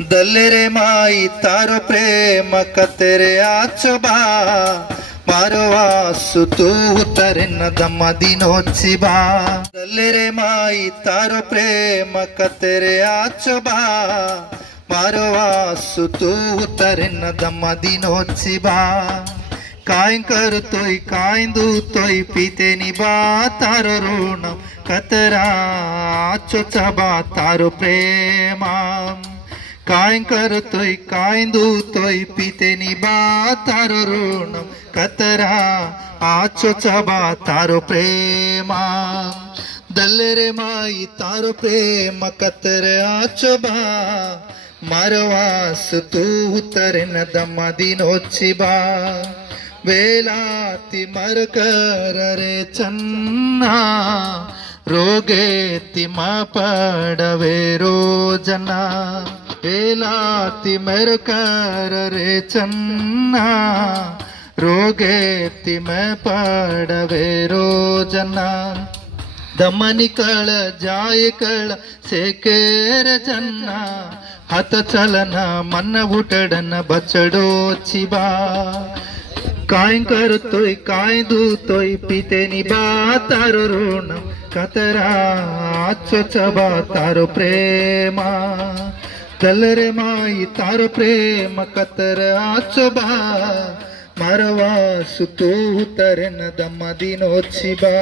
दल्लेरे माई तारो प्रेम कतेरे आचोबा मारवासु तू उतरन दम्मदिनोच्चिबा दल्लेरे माई तारो प्रेम कतेरे आचोबा मारवासु तू उतरन दम्मदिनोच्चिबा काय करतोय काय दूतोय पिते निबा तारो ऋण कतरा आचोचबा तारो प्रेमा काय करतोय काय दूतोय पिते निबा तारो ऋण कतरा आचोचबा तारो प्रेमा दल्लेरे माई तारो प्रेम कतरे आचोबा मारवास तू उतरन दम्मदिनोच्चिबा वेलाति मरकर रे चन्ना रोगेति मा पडवे रोजना वेलाति मरकर रे चन्ना रोगेति मा पडवे रोजना दमनी कळ जाय कळ सेकेर जन्ना हात चलन मन उटडन बचडो चिबा काय करतोय काय दूतोय पिते निबा तारो ऋण कतरा आचोचबा तारो प्रेमा दल्लेरे माई तारो प्रेम कतर आचोबा मारवासु तू उतरन दम्मदिनोच्चिबा।